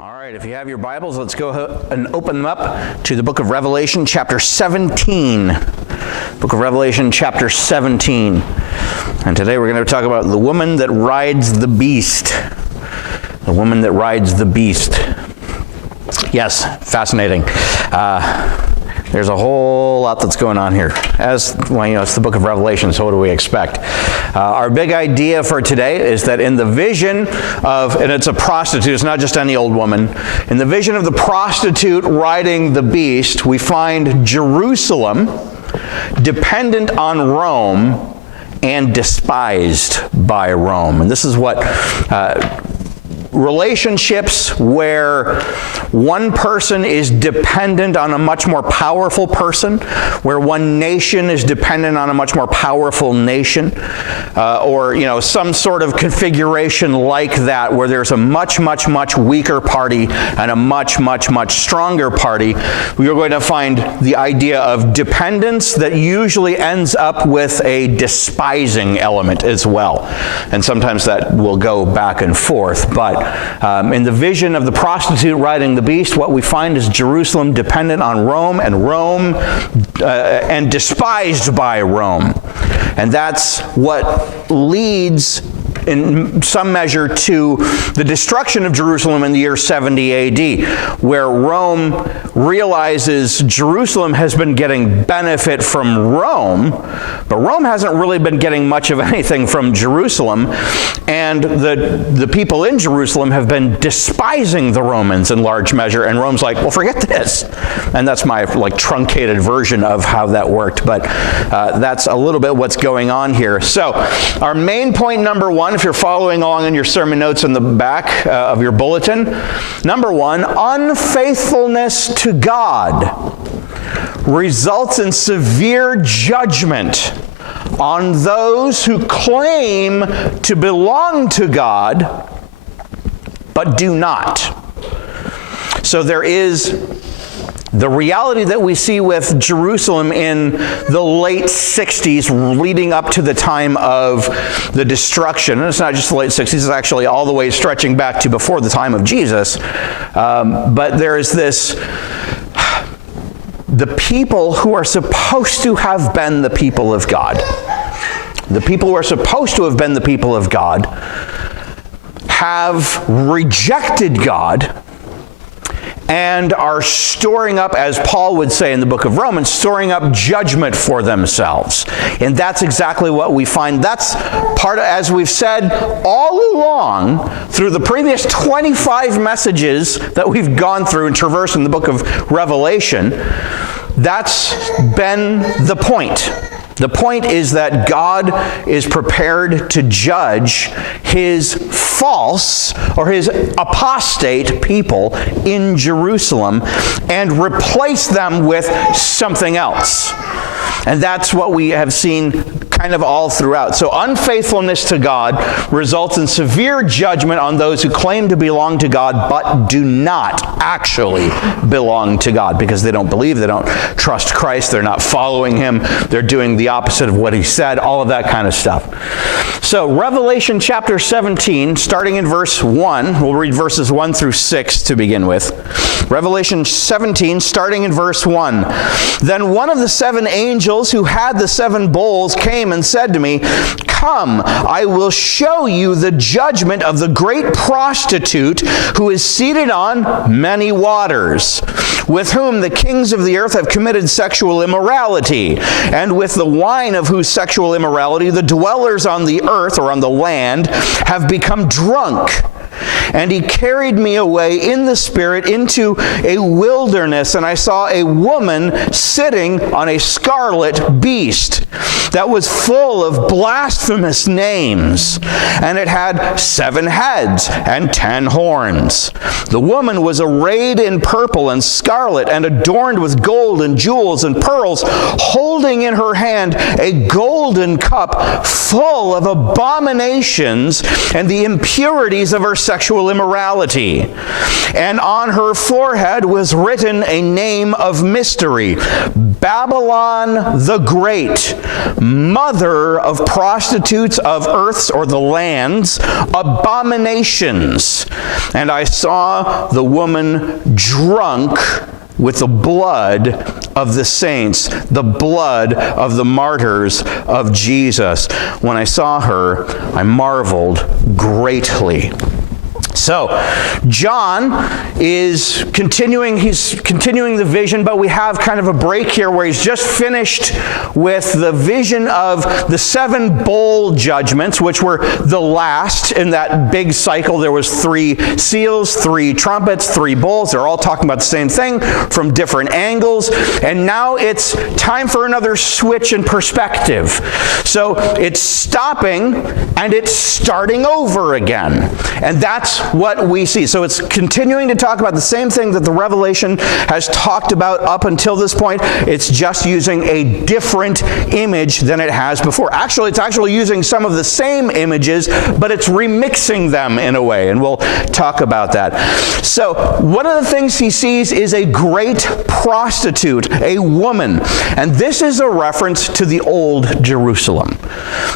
All right, if you have your Bibles, let's go and open them up to the book of Revelation, chapter 17. Book of Revelation, chapter 17. And today we're going to talk about the woman that rides the beast. The woman that rides the beast. Yes, fascinating. There's a whole lot that's going on here. As well, it's the book of Revelation, so what do we expect? Our big idea for today is that in the vision of, and it's a prostitute, it's not just any old woman, in the vision of the prostitute riding the beast, we find Jerusalem dependent on Rome and despised by Rome. And this is what relationships where one person is dependent on a much more powerful person, where one nation is dependent on a much more powerful nation, or some sort of configuration like that, where there's a much weaker party and a much stronger party. We are going to find the idea of dependence that usually ends up with a despising element as well, and sometimes that will go back and forth. But in the vision of the prostitute riding the beast, what we find is Jerusalem dependent on Rome, and despised by Rome. And that's what leads in some measure to the destruction of Jerusalem in the year 70 AD, where Rome realizes Jerusalem has been getting benefit from Rome, but Rome hasn't really been getting much of anything from Jerusalem, and the people in Jerusalem have been despising the Romans in large measure, and Rome's like, well, forget this. And that's my truncated version of how that worked, but that's a little bit what's going on here. So our main point number one, if you're following along in your sermon notes in the back of your bulletin, number one, unfaithfulness to God results in severe judgment on those who claim to belong to God but do not. So there is the reality that we see with Jerusalem in the late 60s leading up to the time of the destruction. And it's not just the late 60s, it's actually all the way stretching back to before the time of Jesus. But there is this, the people who are supposed to have been the people of God, the people who are supposed to have been the people of God, have rejected God and are storing up, as Paul would say in the book of Romans, storing up judgment for themselves. And that's exactly what we find. That's part of, as we've said all along, through the previous 25 messages that we've gone through and traversed in the book of Revelation, that's been the point. The point is that God is prepared to judge his false or his apostate people in Jerusalem and replace them with something else. And that's what we have seen kind of all throughout. So unfaithfulness to God results in severe judgment on those who claim to belong to God but do not actually belong to God, because they don't believe, they don't trust Christ, they're not following him, they're doing the opposite of what he said, all of that kind of stuff. So Revelation chapter 17, starting in verse 1, we'll read verses 1 through 6 to begin with. Revelation 17, starting in verse 1. Then one of the seven angels who had the seven bowls came and said to me, "Come, I will show you the judgment of the great prostitute who is seated on many waters, with whom the kings of the earth have committed sexual immorality, and with the wine of whose sexual immorality the dwellers on the earth or on the land have become drunk." And he carried me away in the Spirit into a wilderness, and I saw a woman sitting on a scarlet beast that was full of blasphemous names, and it had 7 heads and 10 horns. The woman was arrayed in purple and scarlet and adorned with gold and jewels and pearls, holding in her hand a golden cup full of abominations and the impurities of her sexual immorality. And on her forehead was written a name of mystery, Babylon the Great, mother of prostitutes of earth's or the land's abominations. And I saw the woman drunk with the blood of the saints, the blood of the martyrs of Jesus. When I saw her, I marveled greatly. So, John is continuing the vision, but we have kind of a break here where he's just finished with the vision of the 7 bowl judgments, which were the last in that big cycle. There was 3 seals, 3 trumpets, 3 bowls. They're all talking about the same thing from different angles. And now it's time for another switch in perspective. So it's stopping and it's starting over again. And that's what we see. So it's continuing to talk about the same thing that the Revelation has talked about up until this point. It's just using a different image than it has before. Actually, it's actually using some of the same images, but it's remixing them in a way, and we'll talk about that. So one of the things he sees is a great prostitute, a woman, and this is a reference to the Old Jerusalem.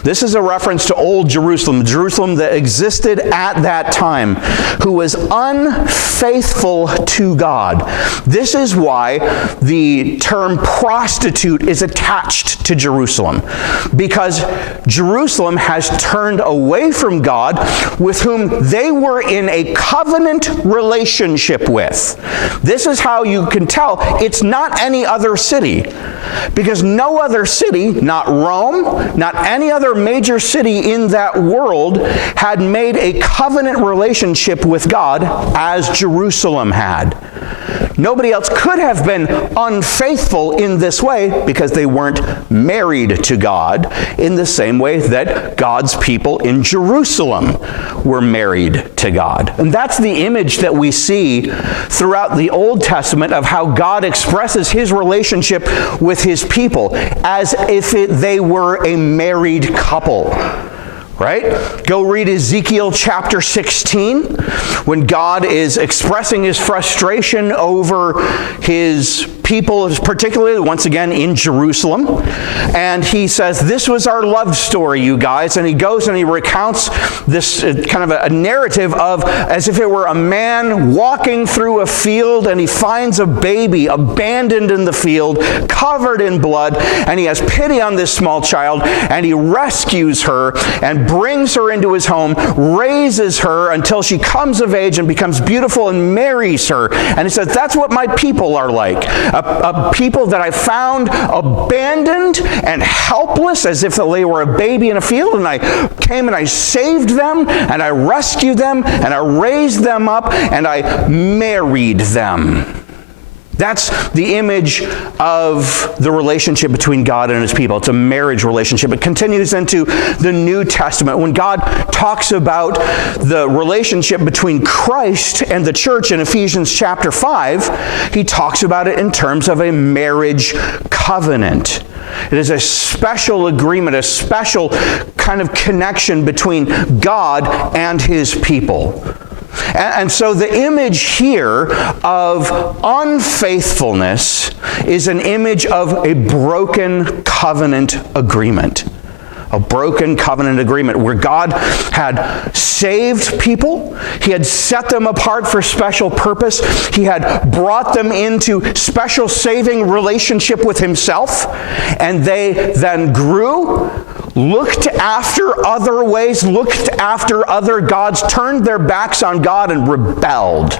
This is a reference to Old Jerusalem, Jerusalem that existed at that time, who was unfaithful to God. This is why the term prostitute is attached to Jerusalem, because Jerusalem has turned away from God, with whom they were in a covenant relationship with. This is how you can tell it's not any other city, because no other city, not Rome, not any other major city in that world, had made a covenant relationship with God as Jerusalem had. Nobody else could have been unfaithful in this way because they weren't married to God in the same way that God's people in Jerusalem were married to God. And that's the image that we see throughout the Old Testament of how God expresses his relationship with his people as if they were a married couple. Right? Go read Ezekiel chapter 16, when God is expressing his frustration over his people, particularly once again in Jerusalem. And he says, this was our love story, you guys. And he goes and he recounts this kind of a narrative of as if it were a man walking through a field, and he finds a baby abandoned in the field, covered in blood, and he has pity on this small child, and he rescues her and brings her into his home, raises her until she comes of age and becomes beautiful, and marries her. And he says, that's what my people are like. A people that I found abandoned and helpless, as if they were a baby in a field, and I came and I saved them, and I rescued them, and I raised them up, and I married them. That's the image of the relationship between God and his people. It's a marriage relationship. It continues into the New Testament. When God talks about the relationship between Christ and the church in Ephesians chapter 5, he talks about it in terms of a marriage covenant. It is a special agreement, a special kind of connection between God and his people. And so the image here of unfaithfulness is an image of a broken covenant agreement. A broken covenant agreement where God had saved people. He had set them apart for special purpose. He had brought them into special saving relationship with himself. And they then grew, looked after other ways, looked after other gods, turned their backs on God and rebelled.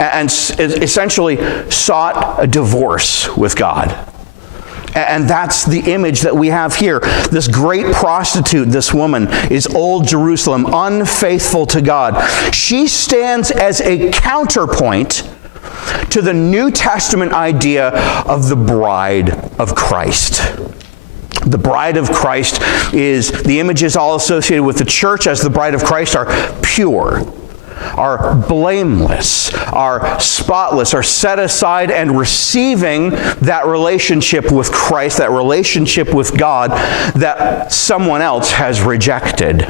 And essentially sought a divorce with God. And that's the image that we have here. This great prostitute, this woman, is Old Jerusalem, unfaithful to God. She stands as a counterpoint to the New Testament idea of the bride of Christ. The bride of Christ is, the images all associated with the church as the bride of Christ are pure, are blameless, are spotless, are set aside and receiving that relationship with Christ, that relationship with God that someone else has rejected.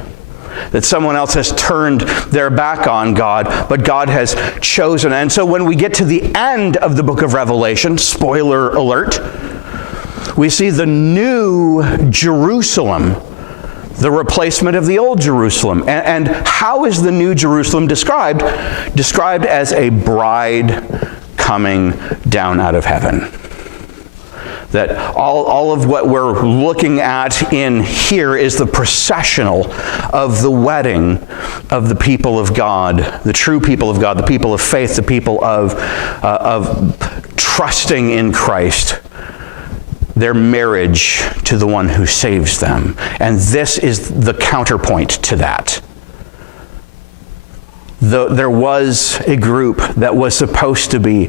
that someone else has turned their back on God, but God has chosen. And so when we get to the end of the book of Revelation, spoiler alert, we see the new Jerusalem, the replacement of the old Jerusalem. And how is the new Jerusalem described? Described as a bride coming down out of heaven. That all of what we're looking at in here is the processional of the wedding of the people of God, the true people of God, the people of faith, the people of trusting in Christ, their marriage to the one who saves them. And this is the counterpoint to that. There was a group that was supposed to be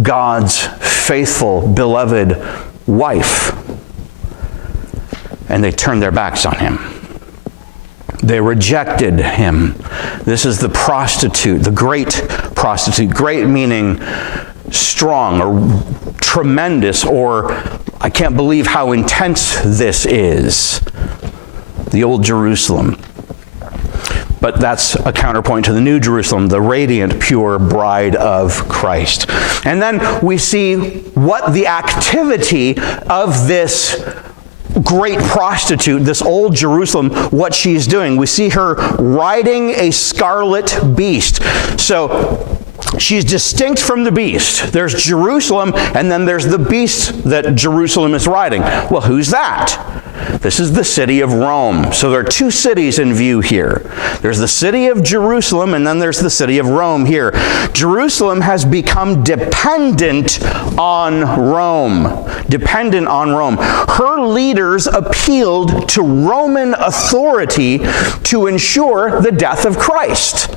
God's faithful, beloved wife, and they turned their backs on him. They rejected him. This is the prostitute, the great prostitute. Great meaning strong or tremendous, or I can't believe how intense this is. The old Jerusalem. But that's a counterpoint to the new Jerusalem, the radiant, pure bride of Christ. And then we see what the activity of this great prostitute, this old Jerusalem, what she's doing. We see her riding a scarlet beast. So she's distinct from the beast. There's Jerusalem, and then there's the beast that Jerusalem is riding. Well, who's that? This is the city of Rome. So there are two cities in view here. There's the city of Jerusalem, and then there's the city of Rome here. Jerusalem has become dependent on Rome. Dependent on Rome. Her leaders appealed to Roman authority to ensure the death of Christ.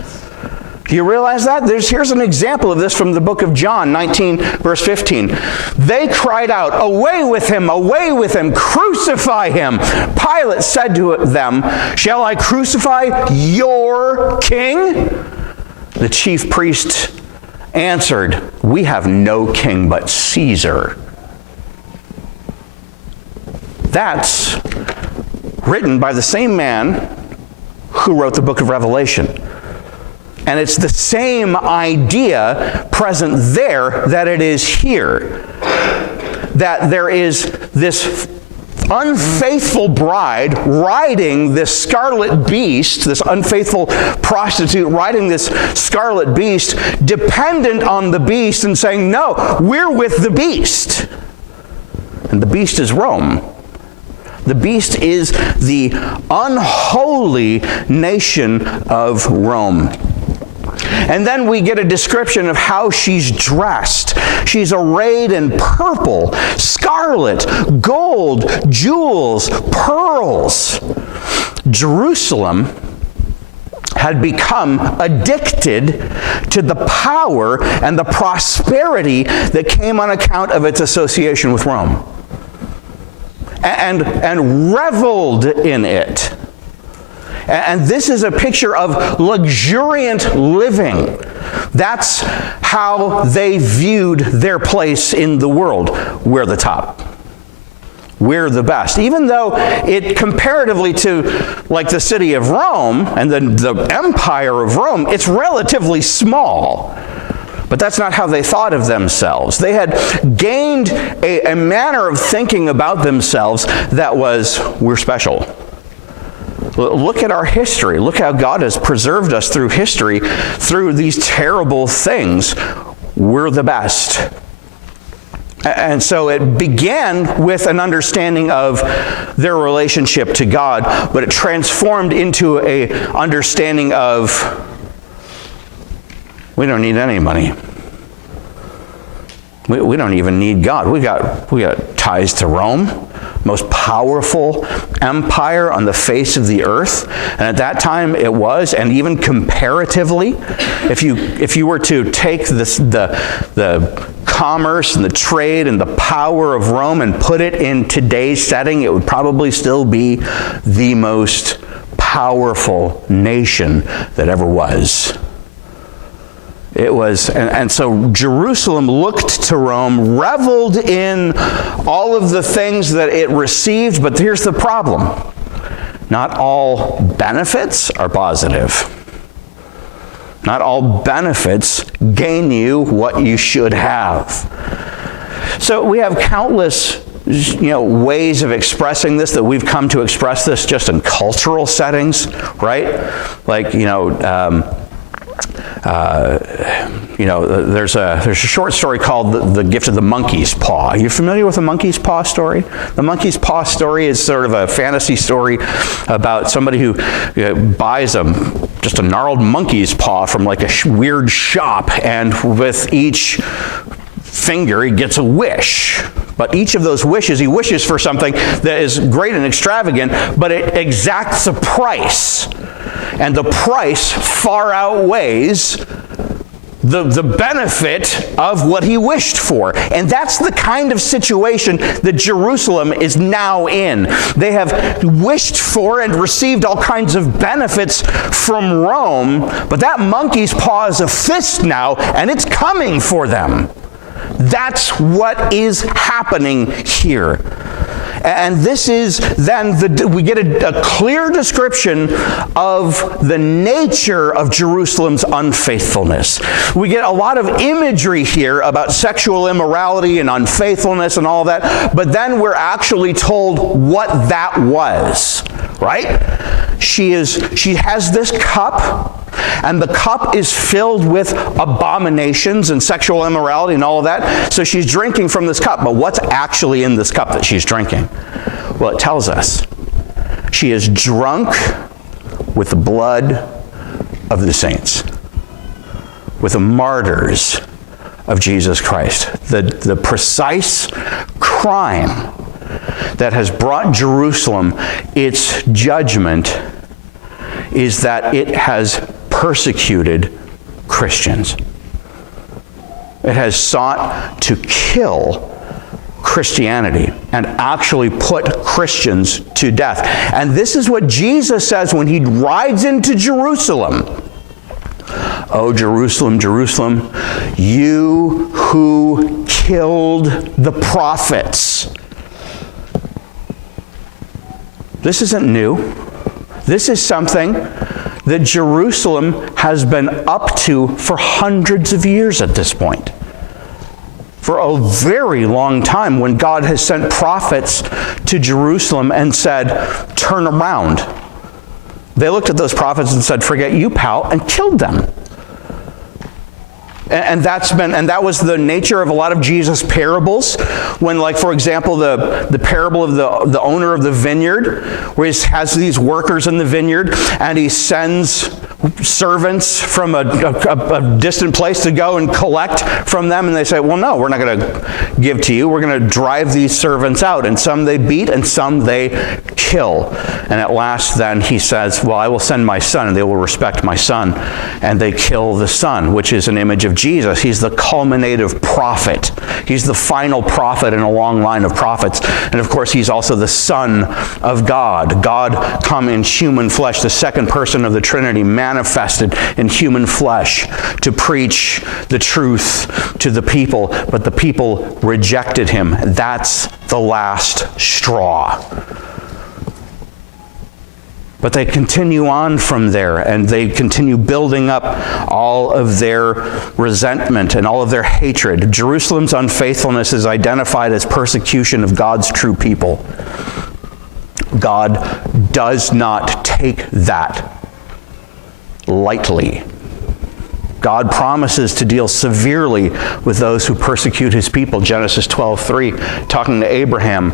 Do you realize that? Here's an example of this from the book of John, 19, verse 15. They cried out, away with him, crucify him. Pilate said to them, shall I crucify your king? The chief priest answered, we have no king but Caesar. That's written by the same man who wrote the book of Revelation. And it's the same idea present there that it is here. That there is this unfaithful bride riding this scarlet beast, this unfaithful prostitute riding this scarlet beast, dependent on the beast and saying, no, we're with the beast. And the beast is Rome. The beast is the unholy nation of Rome. And then we get a description of how she's dressed. She's arrayed in purple, scarlet, gold, jewels, pearls. Jerusalem had become addicted to the power and the prosperity that came on account of its association with Rome. And reveled in it. And this is a picture of luxuriant living. That's how they viewed their place in the world. We're the top. We're the best. Even though it, comparatively to like the city of Rome and the empire of Rome, it's relatively small. But that's not how they thought of themselves. They had gained a manner of thinking about themselves that was, we're special. Look at our history. Look how God has preserved us through history, through these terrible things. We're the best. And so it began with an understanding of their relationship to God, but it transformed into an understanding of, we don't need any money. We don't even need God. We got ties to Rome, most powerful empire on the face of the earth. And at that time it was, and even comparatively, if you were to take the commerce and the trade and the power of Rome and put it in today's setting, it would probably still be the most powerful nation that ever was. It was, and so Jerusalem looked to Rome, reveled in all of the things that it received, but here's the problem. not all benefits are positive. Not all benefits gain you what you should have. So we have countless ways of expressing this, that we've come to express this just in cultural settings, right? Like, there's a short story called The Gift of the Monkey's Paw. Are you familiar with the monkey's paw story? The monkey's paw story is sort of a fantasy story about somebody who buys just a gnarled monkey's paw from like a weird shop, and with each finger he gets a wish. But each of those wishes, he wishes for something that is great and extravagant, but it exacts a price. And the price far outweighs the benefit of what he wished for. And that's the kind of situation that Jerusalem is now in. They have wished for and received all kinds of benefits from Rome, but that monkey's paw is a fist now, and it's coming for them. That's what is happening here. And this is then, we get a clear description of the nature of Jerusalem's unfaithfulness. We get a lot of imagery here about sexual immorality and unfaithfulness and all that, but then we're actually told what that was, right? She has this cup, and the cup is filled with abominations and sexual immorality and all of that. So she's drinking from this cup. But what's actually in this cup that she's drinking? Well, it tells us she is drunk with the blood of the saints, with the martyrs of Jesus Christ. The precise crime that has brought Jerusalem its judgment is that it has persecuted Christians. It has sought to kill Christianity and actually put Christians to death. And this is what Jesus says when he rides into Jerusalem. Oh, Jerusalem, Jerusalem, you who killed the prophets. This isn't new. This is something that Jerusalem has been up to for hundreds of years at this point. For a very long time, when God has sent prophets to Jerusalem and said, turn around. They looked at those prophets and said, forget you, pal, and killed them. And that was the nature of a lot of Jesus' parables. When, like, for example, the parable of the owner of the vineyard, where he has these workers in the vineyard, and he sends servants from a distant place to go and collect from them, and they say, well, no, we're not going to give to you. We're going to drive these servants out. And some they beat, and some they kill. And at last, then, he says, well, I will send my son, and they will respect my son. And they kill the son, which is an image of Jesus. He's the culminative prophet. He's the final prophet in a long line of prophets. And of course, he's also the Son of God. God come in human flesh, the second person of the Trinity, manifested in human flesh to preach the truth to the people. But the people rejected him. That's the last straw. But they continue on from there, and they continue building up all of their resentment and all of their hatred. Jerusalem's unfaithfulness is identified as persecution of God's true people. God does not take that lightly. God promises to deal severely with those who persecute his people. Genesis 12:3, talking to Abraham,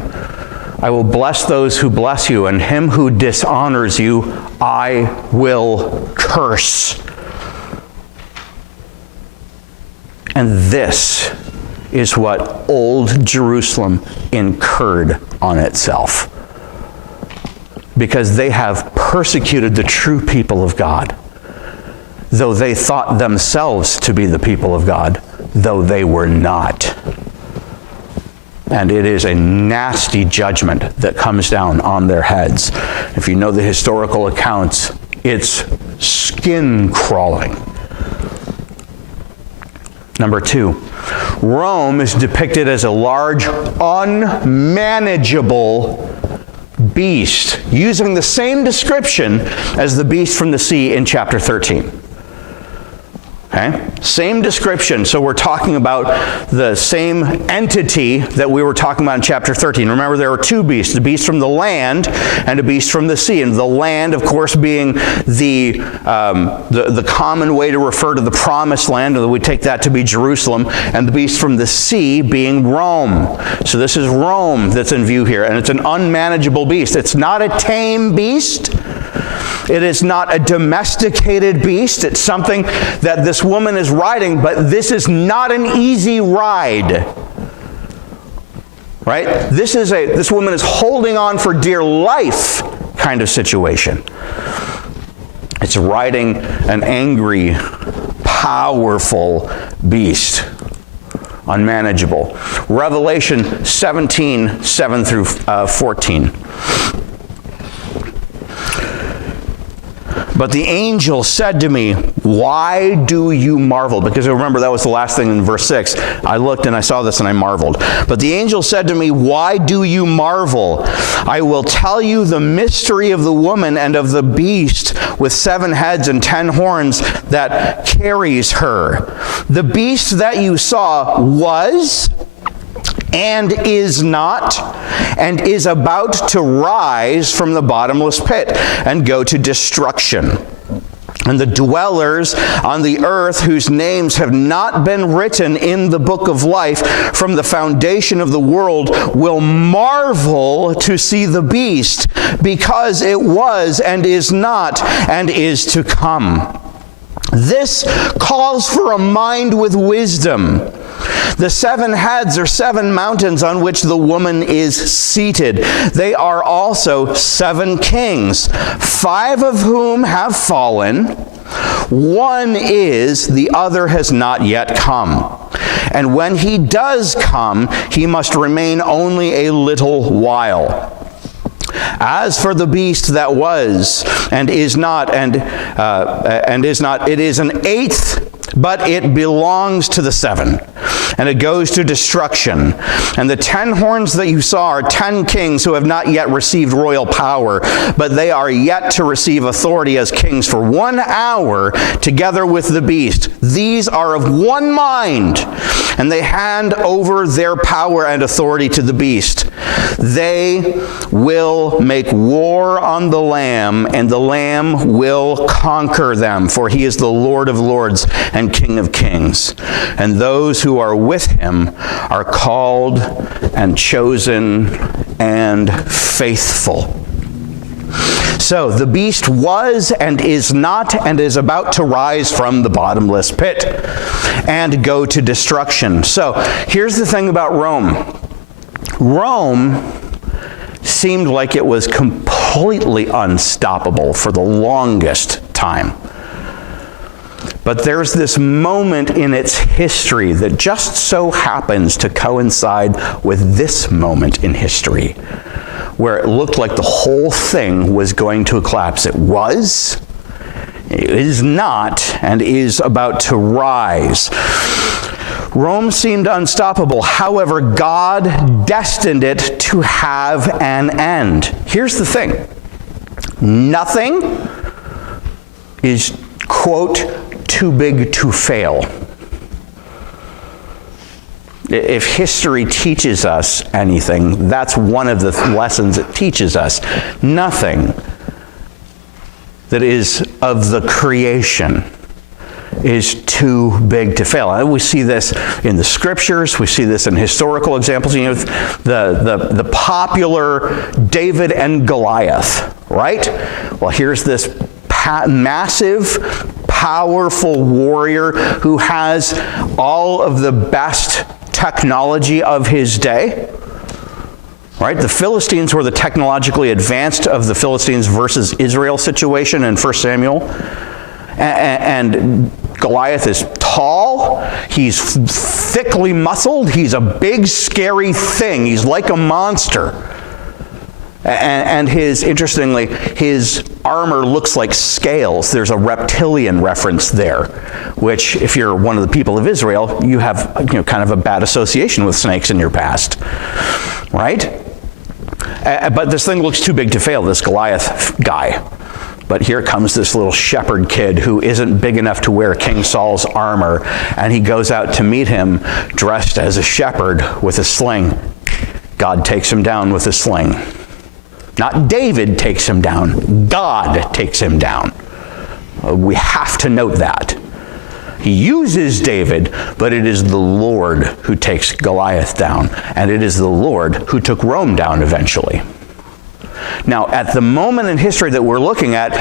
I will bless those who bless you, and him who dishonors you, I will curse. And this is what old Jerusalem incurred on itself, because they have persecuted the true people of God, though they thought themselves to be the people of God, though they were not. And it is a nasty judgment that comes down on their heads. If you know the historical accounts, it's skin-crawling. Number 2, Rome is depicted as a large, unmanageable beast, using the same description as the beast from the sea in chapter 13. Okay? Same description. So we're talking about the same entity that we were talking about in chapter 13. Remember, there were two beasts, a beast from the land and a beast from the sea. And the land, of course, being the common way to refer to the promised land, and we take that to be Jerusalem, and the beast from the sea being Rome. So this is Rome that's in view here, and it's an unmanageable beast. It's not a tame beast. It is not a domesticated beast. It's something that this woman is riding, but this is not an easy ride. Right? This woman is holding on for dear life kind of situation. It's riding an angry, powerful beast. Unmanageable. Revelation 17, 7 through 14. But the angel said to me, why do you marvel? Because remember, that was the last thing in verse 6. I looked and I saw this and I marveled. But the angel said to me, why do you marvel? I will tell you the mystery of the woman and of the beast with 7 heads and 10 horns that carries her. The beast that you saw was and is not, and is about to rise from the bottomless pit and go to destruction. And the dwellers on the earth whose names have not been written in the book of life from the foundation of the world will marvel to see the beast, because it was and is not and is to come. This calls for a mind with wisdom. The 7 heads are 7 mountains on which the woman is seated. They are also 7 kings, 5 of whom have fallen. 1 is, the other has not yet come. And when he does come, he must remain only a little while. As for the beast that was and is not, it is an 8th, but it belongs to the 7, and it goes to destruction. And the 10 horns that you saw are 10 kings who have not yet received royal power, but they are yet to receive authority as kings for 1 hour together with the beast. These are of one mind, and they hand over their power and authority to the beast. They will make war on the Lamb, and the Lamb will conquer them, for he is the Lord of lords and King of kings. And those who are with him are called and chosen and faithful. So the beast was and is not and is about to rise from the bottomless pit and go to destruction. So here's the thing about Rome. Rome seemed like it was completely unstoppable for the longest time. But there's this moment in its history that just so happens to coincide with this moment in history, where it looked like the whole thing was going to collapse. It was, it is not, and is about to rise. Rome seemed unstoppable. However, God destined it to have an end. Here's the thing. Nothing is, quote, too big to fail. If history teaches us anything, that's one of the lessons it teaches us. Nothing that is of the creation is too big to fail. And we see this in the scriptures. We see this in historical examples. You know, the popular David and Goliath, right? Well, here's this massive, powerful warrior who has all of the best technology of his day. Right? The Philistines were the technologically advanced of the Philistines versus Israel situation in 1 Samuel. And Goliath is tall, he's thickly muscled, he's a big, scary thing. He's like a monster. And interestingly, his armor looks like scales. There's a reptilian reference there, which, if you're one of the people of Israel, you have kind of a bad association with snakes in your past, right? But this thing looks too big to fail, this Goliath guy. But here comes this little shepherd kid who isn't big enough to wear King Saul's armor, and he goes out to meet him dressed as a shepherd with a sling. God takes him down with a sling. Not David takes him down. God takes him down. We have to note that. He uses David, but it is the Lord who takes Goliath down, and it is the Lord who took Rome down eventually. Now, at the moment in history that we're looking at,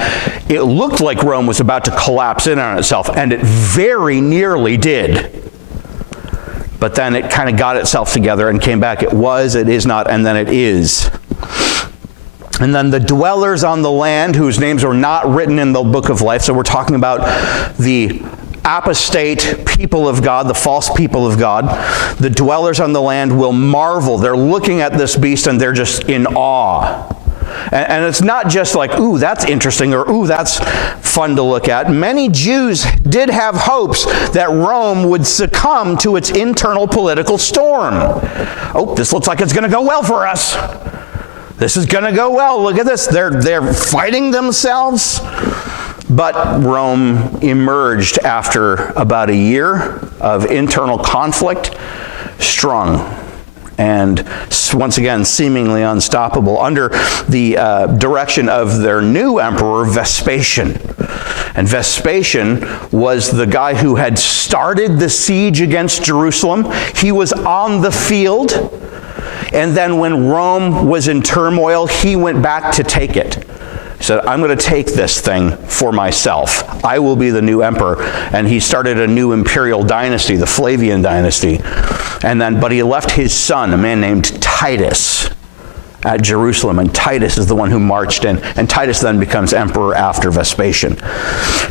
it looked like Rome was about to collapse in on itself, and it very nearly did. But then it kind of got itself together and came back. It was, it is not, and then it is. And then the dwellers on the land, whose names are not written in the book of life, so we're talking about the apostate people of God, the false people of God, the dwellers on the land will marvel. They're looking at this beast and they're just in awe. And it's not just like, ooh, that's interesting, or ooh, that's fun to look at. Many Jews did have hopes that Rome would succumb to its internal political storm. Oh, this looks like it's going to go well for us. This is going to go well. Look at this. They're fighting themselves. But Rome emerged after about a year of internal conflict, strong and once again seemingly unstoppable under the direction of their new emperor, Vespasian. And Vespasian was the guy who had started the siege against Jerusalem. He was on the field, and then when Rome was in turmoil, he went back to take it. He said, I'm going to take this thing for myself. I will be the new emperor. And he started a new imperial dynasty, the Flavian dynasty. But he left his son, a man named Titus, at Jerusalem. And Titus is the one who marched in. And Titus then becomes emperor after Vespasian,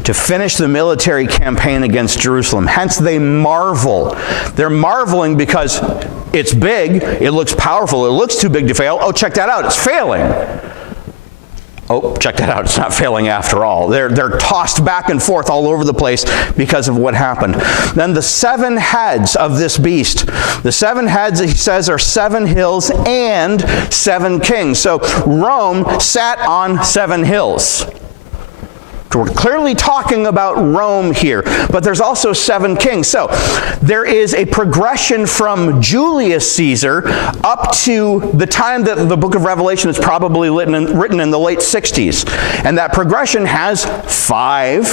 to finish the military campaign against Jerusalem. Hence they marvel. They're marveling because it's big, it looks powerful, it looks too big to fail. Oh, check that out, it's failing. Oh, check that out, it's not failing after all. They're tossed back and forth all over the place because of what happened. Then the 7 heads of this beast. The 7 heads, he says, are 7 hills and 7 kings. So Rome sat on 7 hills. We're clearly talking about Rome here, but there's also 7 kings. So there is a progression from Julius Caesar up to the time that the book of Revelation is probably written in the late 60s. And that progression has 5,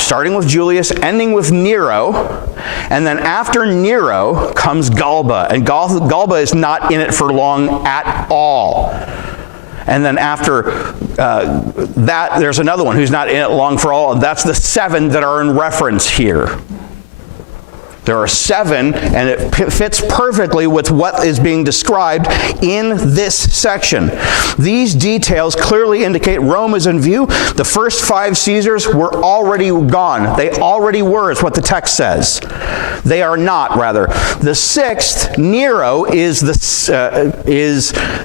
starting with Julius, ending with Nero, and then after Nero comes Galba. And Galba is not in it for long at all. And then after that, there's another one who's not in it long for all. That's the 7 that are in reference here. There are 7, and it fits perfectly with what is being described in this section. These details clearly indicate Rome is in view. The first 5 Caesars were already gone. They already were, is what the text says. They are not, rather. The 6th, Nero, is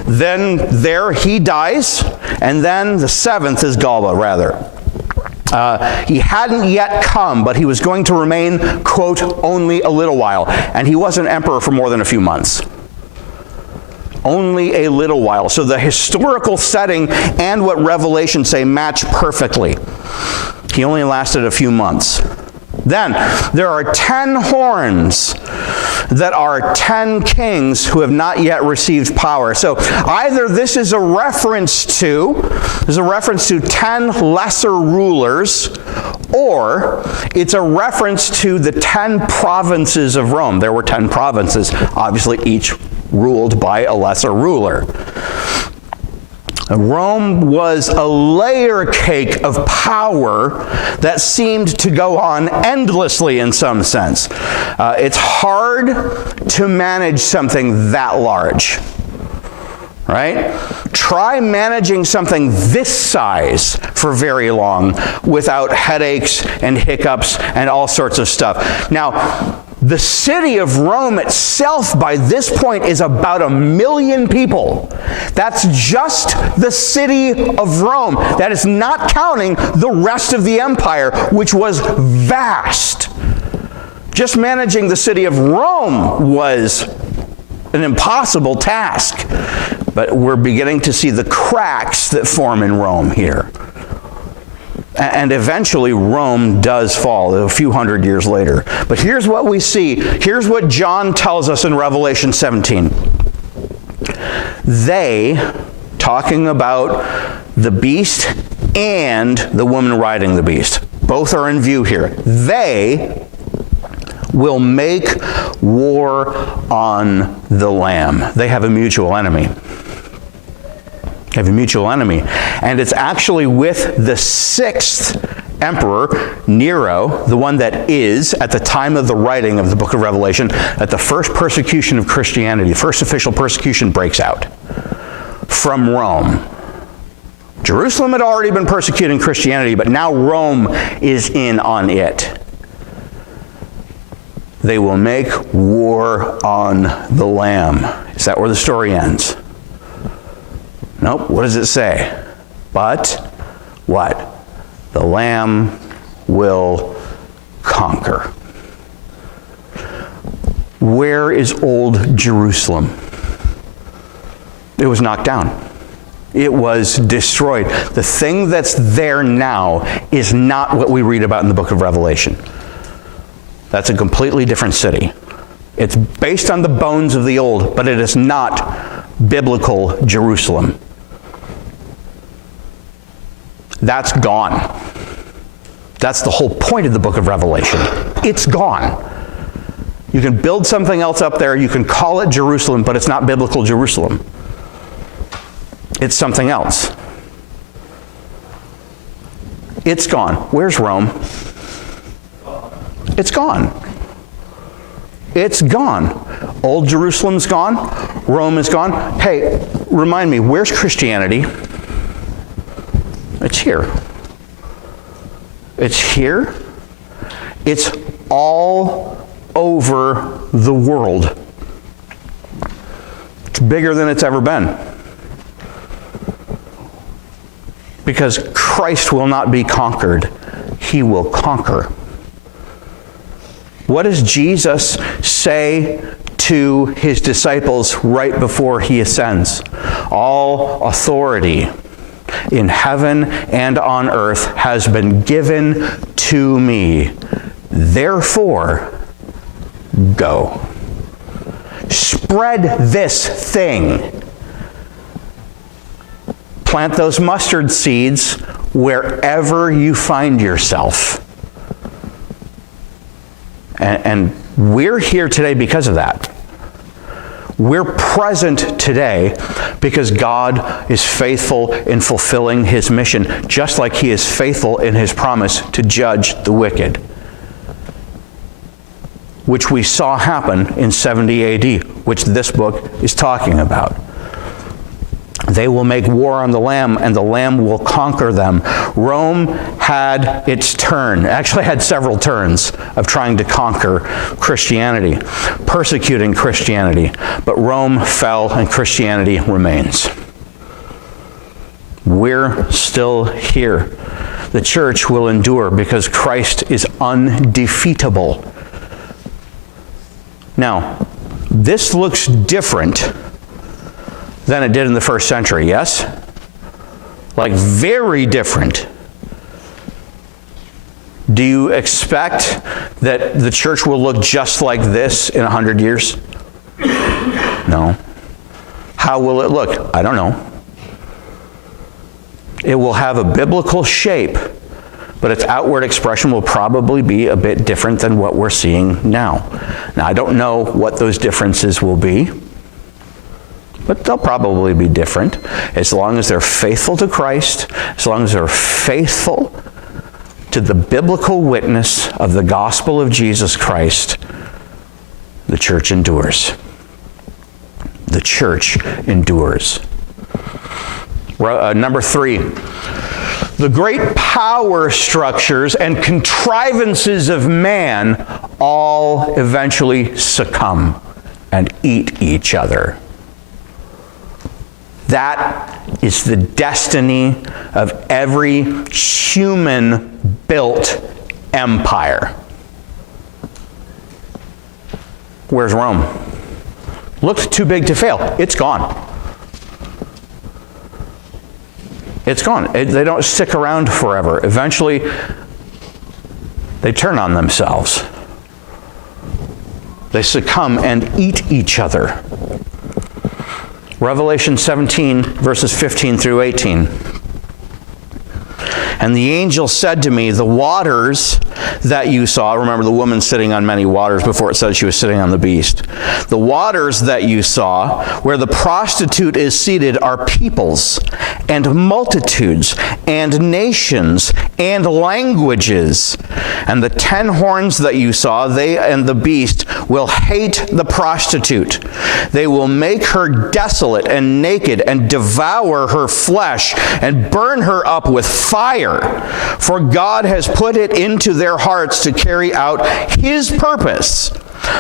then there, he dies, and then the 7th is Galba, rather. He hadn't yet come, but he was going to remain, quote, only a little while. And he wasn't emperor for more than a few months. Only a little while. So the historical setting and what Revelation say match perfectly. He only lasted a few months. Then, there are 10 horns that are 10 kings who have not yet received power. So either this is a reference to 10 lesser rulers, or it's a reference to the 10 provinces of Rome. There were 10 provinces, obviously each ruled by a lesser ruler. Rome was a layer cake of power that seemed to go on endlessly in some sense. It's hard to manage something that large, right? Try managing something this size for very long without headaches and hiccups and all sorts of stuff. Now, the city of Rome itself by this point is about 1 million people. That's just the city of Rome. That is not counting the rest of the empire, which was vast. Just managing the city of Rome was an impossible task. But we're beginning to see the cracks that form in Rome here. And eventually Rome does fall a few hundred years later. But here's what we see. Here's what John tells us in Revelation 17. They, talking about the beast and the woman riding the beast, both are in view here. They will make war on the Lamb. They have a mutual enemy. They have a mutual enemy. And it's actually with the 6th emperor, Nero, the one that is, at the time of the writing of the book of Revelation, that the first persecution of Christianity, the first official persecution breaks out from Rome. Jerusalem had already been persecuting Christianity, but now Rome is in on it. They will make war on the Lamb. Is that where the story ends? Nope. What does it say? But what? The Lamb will conquer. Where is old Jerusalem? It was knocked down. It was destroyed. The thing that's there now is not what we read about in the book of Revelation. That's a completely different city. It's based on the bones of the old, but it is not biblical Jerusalem. That's gone. That's the whole point of the book of Revelation. It's gone. You can build something else up there, you can call it Jerusalem, but it's not biblical Jerusalem. It's something else. It's gone. Where's Rome? It's gone. It's gone. Old Jerusalem's gone. Rome is gone. Hey, remind me, where's Christianity? It's here. It's here. It's all over the world. It's bigger than it's ever been. Because Christ will not be conquered. He will conquer. What does Jesus say to his disciples right before he ascends? All authority in heaven and on earth has been given to me. Therefore, go. Spread this thing. Plant those mustard seeds wherever you find yourself. And we're here today because of that. We're present today because God is faithful in fulfilling his mission, just like he is faithful in his promise to judge the wicked, which we saw happen in 70 AD, which this book is talking about. They will make war on the Lamb, and the Lamb will conquer them. Rome had its turn, actually had several turns of trying to conquer Christianity, persecuting Christianity. But Rome fell and Christianity remains. We're still here. The church will endure because Christ is undefeatable. Now, this looks different than it did in the first century, yes? Like very different. Do you expect that the church will look just like this in 100 years? No. How will it look? I don't know. It will have a biblical shape, but its outward expression will probably be a bit different than what we're seeing now. Now, I don't know what those differences will be, but they'll probably be different as long as they're faithful to Christ, as long as they're faithful to the biblical witness of the gospel of Jesus Christ. The church endures. The church endures. Number 3, the great power structures and contrivances of man all eventually succumb and eat each other. That is the destiny of every human-built empire. Where's Rome? looked too big to fail. It's gone. It's gone. They don't stick around forever. Eventually, they turn on themselves. They succumb and eat each other. Revelation 17, verses 15 through 18. And the angel said to me, the waters that you saw, remember the woman sitting on many waters before it said she was sitting on the beast. The waters that you saw, where the prostitute is seated, are peoples and multitudes and nations and languages. And the 10 horns that you saw, they and the beast will hate the prostitute. They will make her desolate and naked and devour her flesh and burn her up with fire. For God has put it into their hearts to carry out his purpose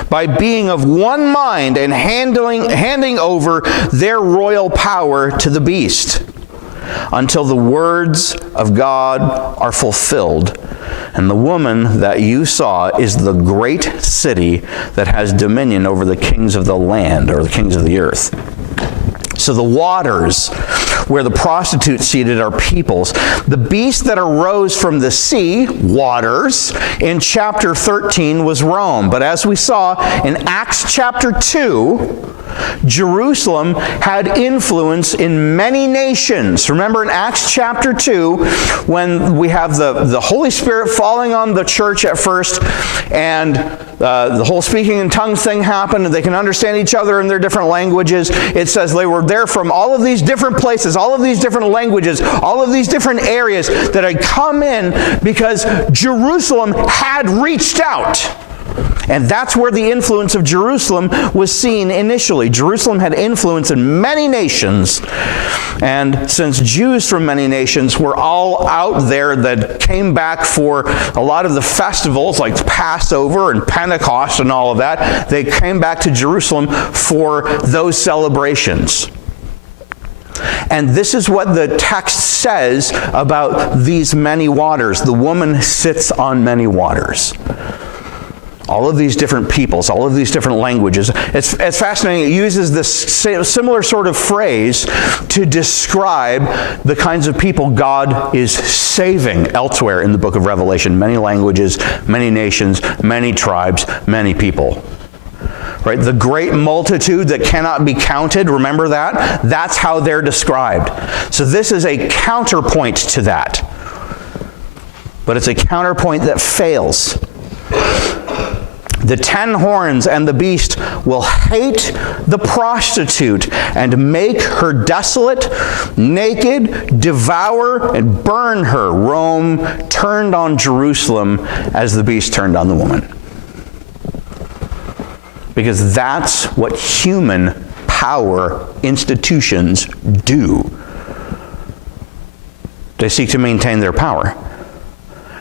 by being of one mind and handing over their royal power to the beast, until the words of God are fulfilled. And the woman that you saw is the great city that has dominion over the kings of the land, or the kings of the earth. So the waters where the prostitute seated are peoples. The beast that arose from the sea, waters, in chapter 13 was Rome. But as we saw in Acts chapter 2, Jerusalem had influence in many nations. Remember in Acts chapter 2, when we have the Holy Spirit falling on the church at first, and the whole speaking in tongues thing happened, and they can understand each other in their different languages. It says they were there from all of these different places, all of these different languages, all of these different areas that had come in because Jerusalem had reached out. And that's where the influence of Jerusalem was seen initially. Jerusalem had influence in many nations. And since Jews from many nations were all out there that came back for a lot of the festivals like Passover and Pentecost and all of that, they came back to Jerusalem for those celebrations. And this is what the text says about these many waters. The woman sits on many waters. All of these different peoples, all of these different languages. It's fascinating. It uses this similar sort of phrase to describe the kinds of people God is saving elsewhere in the book of Revelation. Many languages, many nations, many tribes, many people. Right? The great multitude that cannot be counted, remember that? That's how they're described. So this is a counterpoint to that. But it's a counterpoint that fails. The 10 horns and the beast will hate the prostitute and make her desolate, naked, devour, and burn her. Rome turned on Jerusalem as the beast turned on the woman. Because that's what human power institutions do. They seek to maintain their power.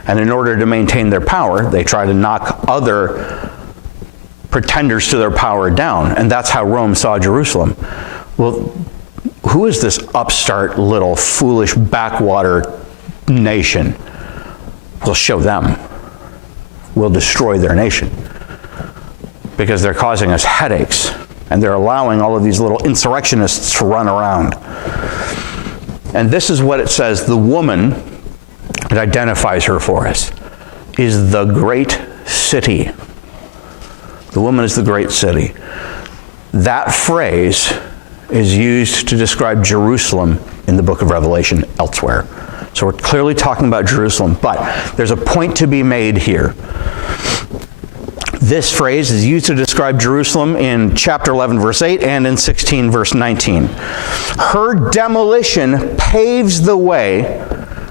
And in order to maintain their power, they try to knock other pretenders to their power down. And that's how Rome saw Jerusalem. Well, who is this upstart little foolish backwater nation? We'll show them. We'll destroy their nation. Because they're causing us headaches. And they're allowing all of these little insurrectionists to run around. And this is what it says. The woman, it identifies her for us, is the great city. The woman is the great city. That phrase is used to describe Jerusalem in the book of Revelation elsewhere. So we're clearly talking about Jerusalem, but there's a point to be made here. This phrase is used to describe Jerusalem in chapter 11, verse 8, and in 16, verse 19. Her demolition paves the way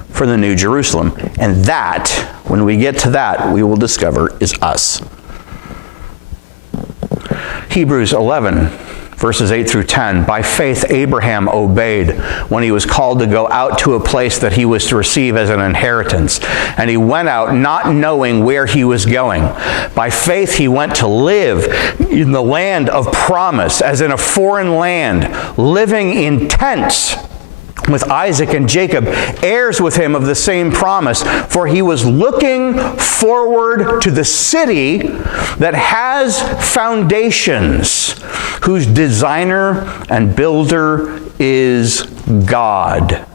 for the new Jerusalem. And that, when we get to that, we will discover is us. Hebrews 11, verses 8 through 10. By faith Abraham obeyed when he was called to go out to a place that he was to receive as an inheritance. And he went out not knowing where he was going. By faith he went to live in the land of promise, as in a foreign land, living in tents with Isaac and Jacob, heirs with him of the same promise. For he was looking forward to the city that has foundations, whose designer and builder is God.